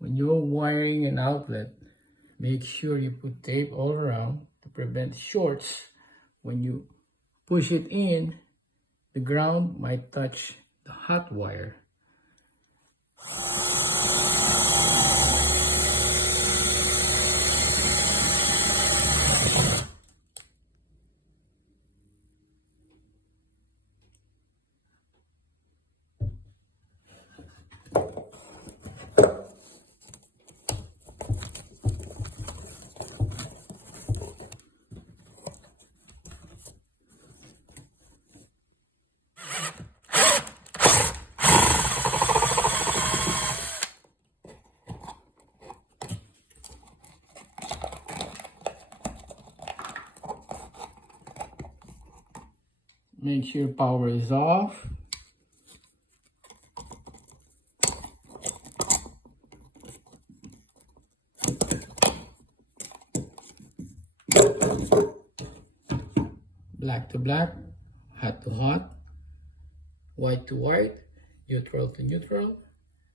when you're wiring an outlet, make sure you put tape all around to prevent shorts. When you push it in, the ground might touch the hot wire. Make sure power is off. Black to black, hot to hot, white to white, neutral to neutral,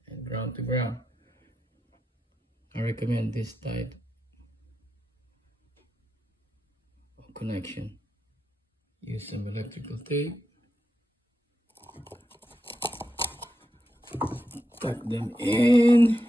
and ground to ground. I recommend this type of connection. Use some electrical tape. Tuck them in.